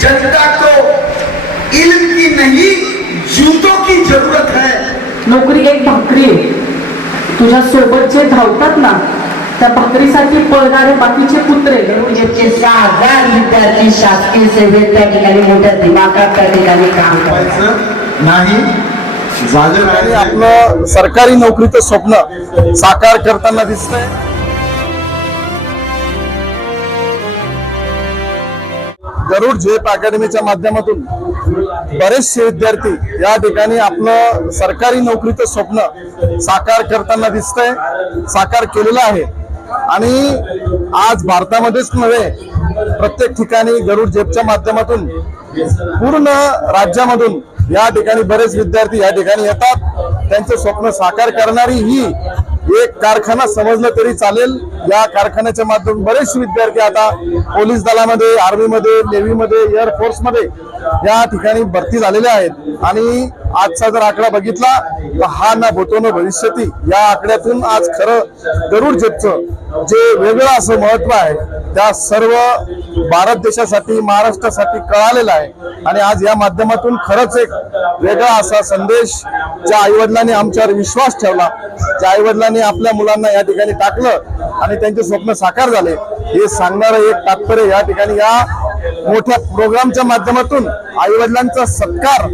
जनता को इल्म की नहीं जूतों की जरूरत है। नोकरी एक भाकरी आहे, तुझ्या सोबत जे धावतात ना त्या भाकरीसाठी पळणारे बाकीचे कुत्रे। जे 6,000 विद्यार्थी शासकीय सेवेत त्या ठिकाणी मोठ्या दिमागात त्या ठिकाणी काम करायचं नाही आणि आपलं सरकारी नोकरीचं स्वप्न साकार करताना दिसतंय। गरुड झेप अकॅडमीच्या माध्यमातून बरेचसे विद्यार्थी या ठिकाणी आपलं सरकारी नोकरीचं स्वप्न साकार करताना दिसतंय, साकार केलेलं आहे। आणि आज भारतामध्येच नव्हे प्रत्येक ठिकाणी गरुड झेपच्या माध्यमातून पूर्ण राज्यामधून या ठिकाणी बरेच विद्यार्थी या ठिकाणी येतात। त्यांचे स्वप्न साकार करणारी ही एक कारखाना समजलं तरी चालेल। या कारखान्याच्या माध्यमातून बरेचसे विद्यार्थी आता पोलीस दलामध्ये, आर्मीमध्ये, नेव्हीमध्ये, एअरफोर्समध्ये या ठिकाणी भरती झालेले आहेत। आणि आजचा जर आकडा बघितला तर हा ना भूतो न भविष्यती या आकड्यातून आज खरं गरुड झेपचं जे वेगळं असं महत्व आहे त्या सर्व भारत देशासाठी, महाराष्ट्रासाठी कळालेलं आहे। आणि आज या माध्यमातून खरंच एक वेगळा असा संदेश ज्या आईवडिलांनी आमच्यावर विश्वास ठेवला, ज्या आईवडिलांनी आपल्या मुलांना या ठिकाणी टाकलं आणि त्यांचे स्वप्न साकार झाले हे सांगणारं एक तात्पर्य या ठिकाणी या मोठ्या प्रोग्रामच्या माध्यमातून आईवडिलांचा सत्कार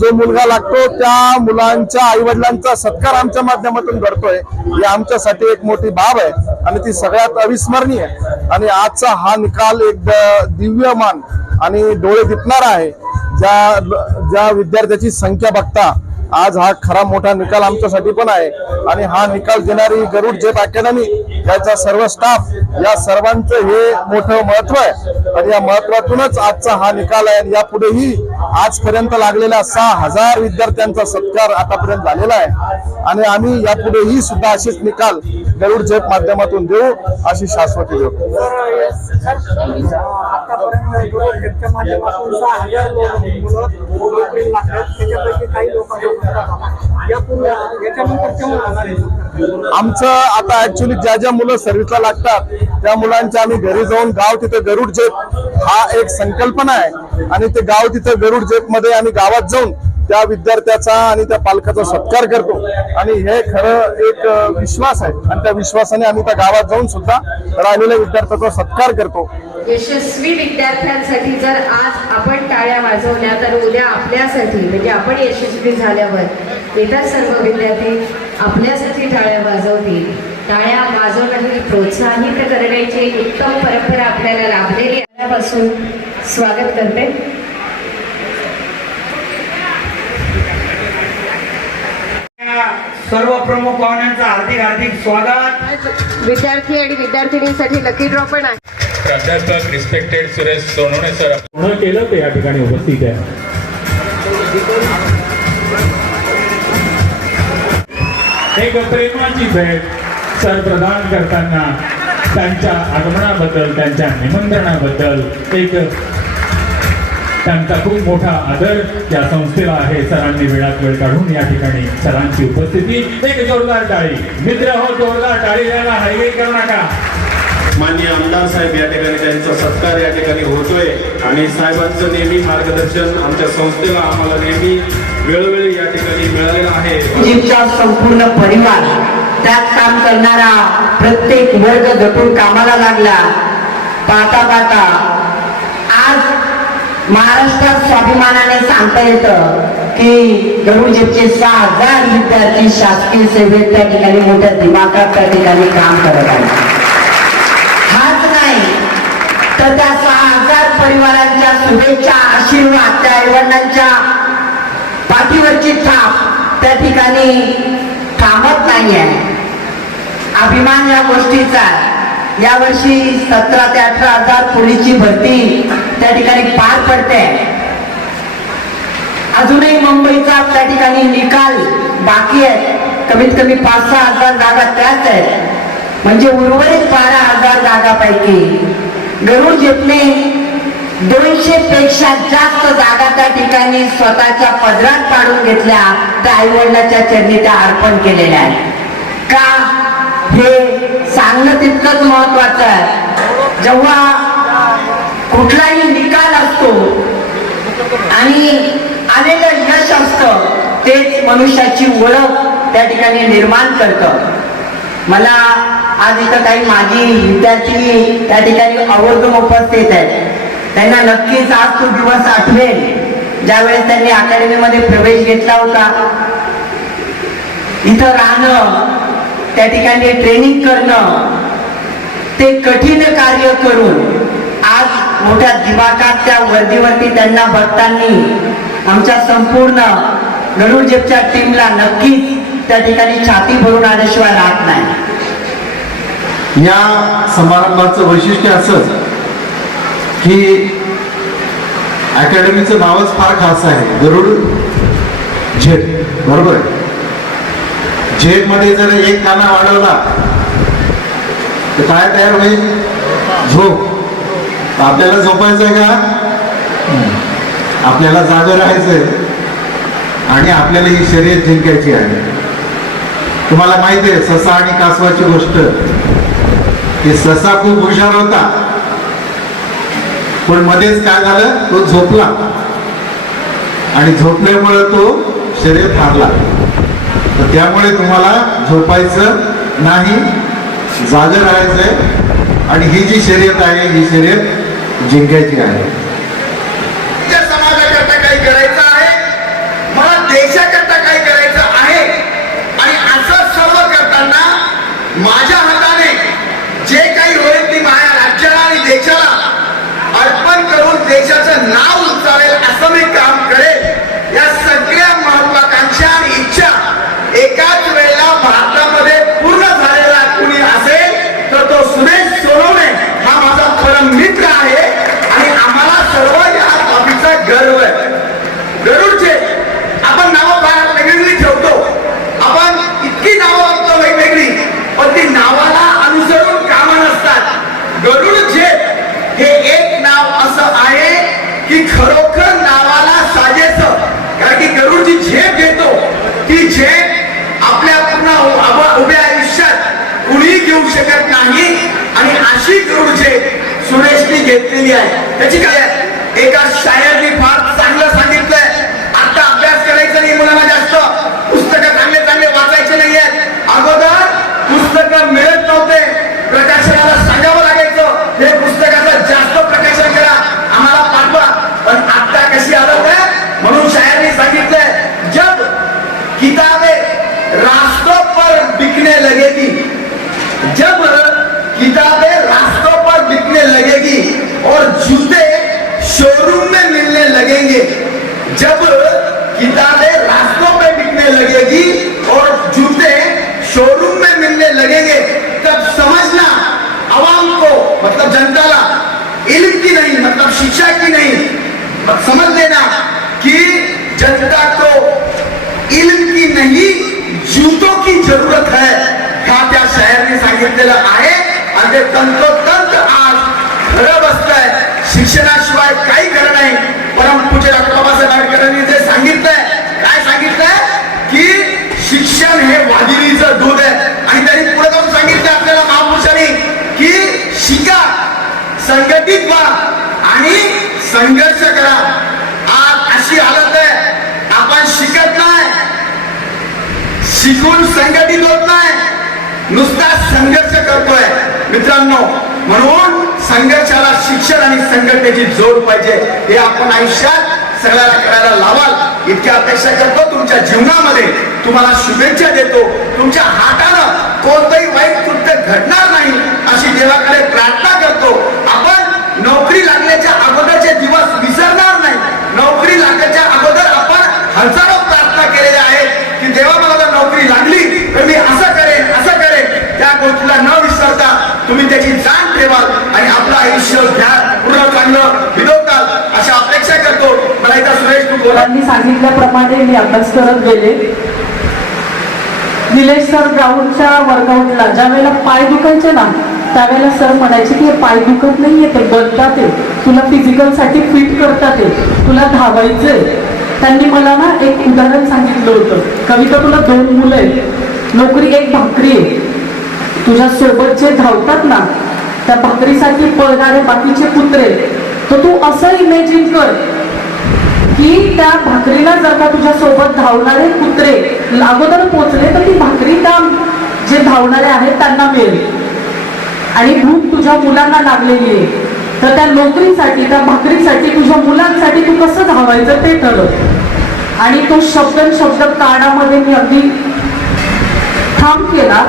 जो मुलगा लागतो त्या मुलांच्या आईवडिलांचा सत्कार आमच्या माध्यमातून घडतोय ही आमच्यासाठी एक मोठी बाब आहे आणि ती सगळ्यात अविस्मरणीय आहे। आणि आजचा हा निकाल एक दिव्यमान आणि डोळे दिपणारा आहे। ज्या विद्यार्थ्याची संख्या बघता आज हा खरा मोठा निकाल आमच्यासाठी पण आहे। आणि हा निकाल देणारी गरुड झेप अकॅडमी याचा सर्व स्टाफ या सर्वांचं हे मोठं महत्व आहे। आणि या महत्वातूनच आजचा हा निकाल आहे। आणि यापुढेही आजपर्यंत लागलेल्या 6,000 विद्यार्थ्यांचा सत्कार आतापर्यंत झालेला आहे आणि आम्ही यापुढेही सुद्धा असेच निकाल गरुड झेप माध्यमातून देऊ अशी शाश्वती देऊ। आमचं आता ऍक्च्युली ज्या मुलं सर्व्हिसला लागतात त्या मुलांच्या आम्ही घरी जाऊन गाव तिथं गरुड झेप हा एक संकल्पना आहे आणि ते गाव तिथं गरुड झेप मध्ये आम्ही गावात जाऊन त्या विद्यार्थ्याचा आणि त्या पालकाचा सत्कार करतो। आणि हे खरं एक विश्वास आहे आणि त्या विश्वासाने आम्ही त्या गावात जाऊन सुद्धा राहिलेल्या विद्यार्थ्याचा सत्कार करतो। यशस्वी विद्यार्थ्यांसाठी जर आज आपण टाळ्या वाजवल्या तर उद्या आपल्यासाठी म्हणजे आपण यशस्वी झाल्यावर इतर सर्व विद्यार्थी आपल्यासाठी टाळ्या वाजवतील। टाळ्या वाजवणं ही प्रोत्साहित करण्याची एक उत्तम परंपरा आपल्याला लाभलेली आहे। स्वागत करते। सर्व प्रमुख पाहुण्यांचं हार्दिक स्वागत। विद्यार्थी आणि विद्यार्थिनींसाठी लकी ड्रॉ पण आहे। प्राध्यापक रिस्पेक्टेड सुरेश सोनवणे सर पूर्ण केलं ते या ठिकाणी उपस्थित आहे। एक प्रेमाची भेट सर प्रदान करताना त्यांच्या आगमनाबद्दल, त्यांच्या निमंत्रणाबद्दल एक त्यांचा खूप मोठा आदर या संस्थेला आहे। सरांनी वेळात वेळ काढून या ठिकाणी सरांची उपस्थिती। एक जोरदार टाळी मित्र हो, जोरदार टाळी द्यायला हायवे करू नका। माननीय आमदार साहेब या ठिकाणी त्यांचा सत्कार या ठिकाणी होतोय आणि साहेबांचं नेहमी मार्गदर्शन आमच्या संस्थेला आम्हाला नेहमी वेळोवेळी या ठिकाणी मिळालेलं आहे। जिमचा संपूर्ण परिवार त्यात काम करणारा प्रत्येक वर्ग गटून कामाला लागला। पाहता पाहता आज महाराष्ट्रात स्वाभिमानाने सांगता येतं की गरुड झेपचे 6,000 विद्यार्थी शासकीय सेवेत त्या ठिकाणी मोठ्या दिमागात त्या ठिकाणी काम करत आहेत। हाच नाही तर त्या 6,000 परिवारांच्या शुभेच्छा, आशीर्वाद, त्या आईवडिलांच्या पाठीवरची थाप त्या ठिकाणी थांबत नाहीये। अभिमान या गोष्टीचा यावर्षी 17 ते 18,000 पोलीसची भरती त्या ठिकाणी पार पडते। अजूनही मुंबईचा त्या ठिकाणी निकाल बाकी आहे। कमीत कमी 5-6 हजार जागा त्याच आहेत म्हणजे उर्वरित 12,000 जागापैकी गरुड झेपने 200 पेक्षा जास्त जागा त्या ठिकाणी स्वतःच्या पदरात पाडून घेतल्या, त्या आईवडिलांच्या चरणी त्या अर्पण केलेल्या आहेत। का हे सांगणं तितकंच महत्वाचं आहे। जेव्हा कुठलाही निकाल असतो तेच मनुष्याची ओळख त्या ठिकाणी निर्माण करतं. मला आज इथं काही माजी विद्यार्थी त्या ठिकाणी आवर्जून उपस्थित आहेत. त्यांना नक्कीच आज तो दिवस आठवेल ज्यावेळेस त्यांनी अकॅडमीमध्ये प्रवेश घेतला होता. इथं राहणं, त्या ठिकाणी ट्रेनिंग करणं, ते कठीण कार्य करून आज मोठ्या दिमागाच्या वर्दीवरती त्यांना बघताना आमच्या संपूर्ण गरुड जेपच्या टीमला नक्कीच त्या ठिकाणी छाती भरून आल्याशिवाय राहत नाही. या समारंभाचं वैशिष्ट्य असं की अकॅडमीचं नावच फार खास आहे, गरुड झेप. बरोबर आहे. झेप मध्ये जर एक काना वाढवला तर काय तयार होईल? झोप. आपल्याला झोपायचंय का? आपल्याला जागं राहायचंय आणि आपल्याला ही शर्यत जिंकायची आहे. तुम्हाला माहिती आहे ससा आणि कासवाची गोष्ट, की ससा खूप हुशार होता पण मध्येच काय झालं, तो झोपला आणि झोपल्यामुळे तो शर्यत हारला. तर त्यामुळे तुम्हाला झोपायचं नाही, जागं राहायचंय आणि ही जी शर्यत आहे ही शर्यत जिंकायची आहे. त्या समाजाकरता काही करायचं आहे, मला देशाकरता काही करायचं आहे आणि असं सर्व करताना माझ्या हाताने जे काही होईल ती माझ्या राज्याला आणि देशाला अर्पण करून देशाचं नाव उंचावेल असं मी काम करेल. या सगळ्या महत्वाकांक्षा आणि इच्छा एकाच वेळेला भारतामध्ये पूर्ण झालेला कुणी असेल तर तो सुरेश सोनवणे हा माझा परम मित्र आहे आणि आम्हाला सर्व या बाबीचा गर्व आहे. गरुडचे आपण नावं फार वेगवेगळी ठेवतो, आपण इतकी नावं बघतो वेगवेगळी, पण ती नावाला अनुसरून कामं नसतात. गरुड झेप हे एक नाव असं आहे की खरोखर नावाला साजेचं, कारण की गरुडची झेप घेतो ती झेप आपल्या पूर्ण उभ्या आयुष्यात कुणी घेऊ शकत नाही आणि अशी गरुड झेप सुरेशने घेतलेली आहे. त्याची काय एका शायरने फार चांगलं सांगितलंय, आता अभ्यास करायचा नाही मुलांना, जास्त पुस्तकं चांगले चांगले वाचायचे नाही आहेत. अगोदर पुस्तकं मिळत नव्हते, प्रकाशनाला सांगावं लागायचं हे पुस्तकाचं जास्त प्रकाशन करा, आम्हाला पाठवा. पण आता कशी आदत आहे म्हणून शायरने सांगितलंय, जब किताबें रास्तों पर बिकने लगेगी, जब किताबें रास्तों पर बिकने लगेगी और जूते शोरूम में मिलने लगेंगे, जब किताबें रास्तों पे बिकने लगेगी और जूते शोरूम में मिलने लगेंगे, तब समझना आवाम को मतलब जनता इल्म की नहीं मतलब शिक्षा की नहीं, समझ लेना कि जनता को इल्म की नहीं जूतों की जरूरत है. हा त्या शायरने सांगितलेलं आहे आणि ते तंतोतंत आज खरं बसतंय. शिक्षणाशिवाय काही खरं नाही. परमपूज्य डॉक्टर बाबासाहेब आंबेडकरांनी जे सांगितलंय, काय सांगितलंय की शिक्षण हे वाघिणीचं दूध आहे आणि त्यांनी पुढे जाऊन सांगितलं आपल्याला महापुरुषांनी की शिका, संघटित व्हा आणि संघर्ष करा. आज अशी हालत आहे, आपण शिकत नाही, शिकून संघटित होत नाही, नुसता संघर्ष करतोय. मित्रांनो, म्हणून संघर्षाला शिक्षण आणि संघटनेची जोड पाहिजे. हे आपण आयुष्यात सगळ्याला करायला लावाल इतक्या अपेक्षा करतो. तुमच्या जीवनामध्ये तुम्हाला शुभेच्छा देतो. तुमच्या हातानं कोणतंही वाईट कृत्य घडणार नाही अशी देवाकडे प्रार्थना करतो. आपण नोकरी लागण्याच्या अगोदरचे दिवस विसरणार नाही. नोकरी लागण्याच्या अगोदर आपण हजारो प्रार्थना केलेल्या आहेत की देवा मला जर नोकरी लागली तर मी असं करेन असं करेन. त्या गोष्टीला न विसरता तुम्ही त्याची जाण ठेवाल आणि आपलं आयुष्य घ्या पूर्ण चांगलं विदोकाल अशा अपेक्षा करतो. मला एकदा सुरेश तू बोला. त्यांनी सांगितल्याप्रमाणे मी अभ्यास करत गेले. निलेश सर ग्राउंडच्या वर्कआउटला ज्या वेळेला पाय दुखायचे ना त्यावेळेला सर म्हणायचे की हे पाय दुखत नाहीये, ते बनतात, तुला फिजिकल साठी फिट करतात, तुला धावायचंय. त्यांनी मला ना एक उदाहरण सांगितलं होतं, कविता तुला 2 मुलं आहेत, नोकरी एक भाकरी आहे, तुझ्या सोबत जे धावतात ना त्या भाकरीसाठी पळणारे बाकीचे कुत्रे, तर तू असं इमॅजिन कर की त्या भाकरीला जर का तुझ्या सोबत धावणारे कुत्रे अगोदर पोचले तर ती भाकरी त्या जे धावणारे आहेत त्यांना मिळेल. आणि भूक तुझ्या मुलांना लागलेली आहे तर त्या नोकरीसाठी त्या भाकरीसाठी तुझ्या मुलांसाठी तू कसं धावायचं ते ठरव. आणि तो शब्द कानामध्ये मी अगदी ठाम केला.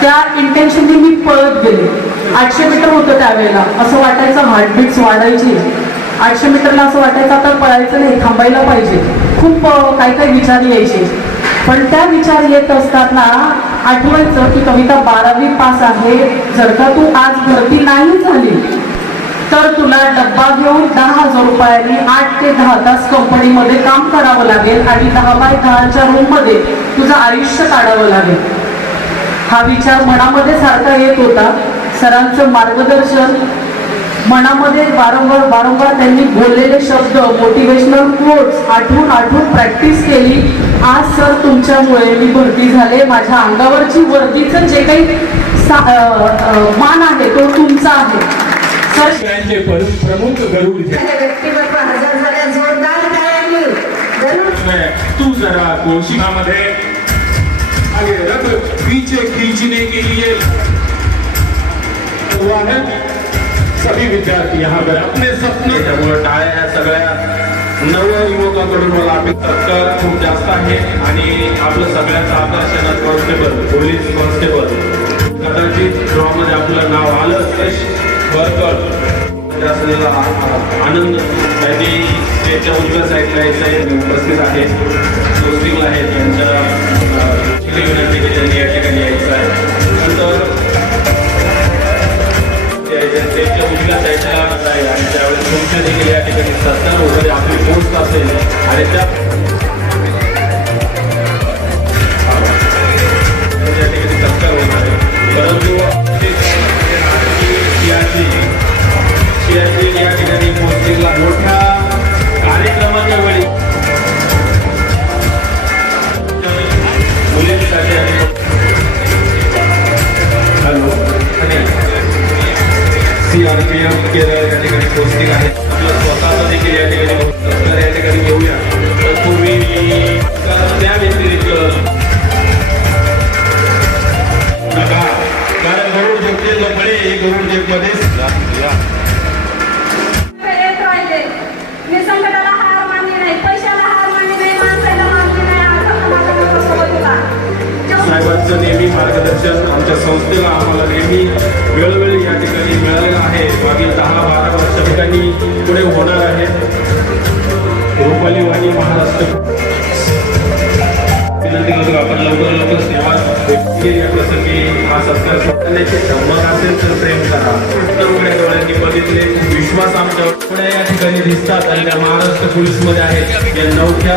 त्या इंटेन्शननी मी पळत गेले. 800 मीटर होतं त्यावेळेला. असं वाटायचं हार्टबीट्स वाढायची. 800 मीटरला असं वाटायचं आता पळायचं नाही, थांबायला पाहिजे. खूप काही विचार यायचे. पण त्या विचार येत असताना आठवायचं की कविता 12वी पास आहे. जर का तू आज भरती नाही झाली तर तुला डब्बा घेऊन 10,000 रुपयांनी 8 ते 10 तास कंपनीमध्ये काम करावं लागेल आणि 10 बाय 10च्या रूममध्ये तुझं आयुष्य काढावं लागेल. हा विचार मनामध्ये सारखा येत होता. सरांचं मार्गदर्शन मनामध्ये वारंवार त्यांनी बोललेले शब्द, मोटिवेशनल कोट्स आठवून प्रॅक्टिस केली. आज सर तुमच्यामुळे मी भरती झाले. माझ्या अंगावरची वर्दीचं जे काही मान आहे तो तुमचा आहे. सर त्यांचे प्रमुख गरुड व्यक्तिमत्व हजर झाल्या. जोरदार टाळ्यांनी गरुड तू जरा कोशिकामध्ये आगे रख पीछे खींचने के लिए हुआ है सभी विद्यार्थी यहाँ पर अपने सपने त्यामुळे टाळ्या या सगळ्या नव युवकांकडून मला सत्कार खूप जास्त आहे. आणि आपलं सगळ्यांचं आकर्षण कॉन्स्टेबल, पोलीस कॉन्स्टेबल कदाचित ड्रॉमध्ये आपलं नाव आलं. यश वरकर असलेला आनंद त्यांनी स्टेजच्या उजव्या साईडला यायचं उपस्थित आहे. पोस्टिंग आहेत त्यांच्या विनंती केली त्यांनी या ठिकाणी यायचं आहे. नंतर स्टेजच्या उजव्या साईडला आहे आणि त्यावेळेस तुमच्या देखील या ठिकाणी सत्कार वगैरे आपली पोस्ट असेल आणि त्या ठिकाणी सत्कार होणार आहे. परंतु या ठिकाणी पोस्टिंगला मोठ्या कार्यक्रमाच्या वेळी मुलींसाठी हॅलो CRPF केरळ या ठिकाणी पोस्टिंग आहे. आपलं स्वतःचं देखील या ठिकाणी सत्कार या ठिकाणी घेऊया. तर तुम्ही त्या व्यतिरिक्त नका, कारण गरुड झेपले लपडे गरुड झेपमध्ये येत राहिले. मी संकटाला हार मानली नाही, पैशाला हार मानली नाही, माणसाला मानली नाही. आता माझ्या लोकांसोबत होता. साहेबांचं नेहमी मार्गदर्शन आमच्या संस्थेला आम्हाला नेहमी वेळोवेळी या ठिकाणी मिळालेलं आहे. मागील 10-12 वर्ष ठिकाणी पुढे होणार आहे. रुपाली वाणी महाराष्ट्र विनंती करतो आपण लवकर सेवा या प्रसंगी हा सत्कार करण्याचे धमक असेल तर प्रेम करा. उघड्या डोळ्यांनी बघितले विश्वास आमच्या या ठिकाणी दिसतात आणि त्या महाराष्ट्र पोलीसमध्ये आहेत. या नवख्या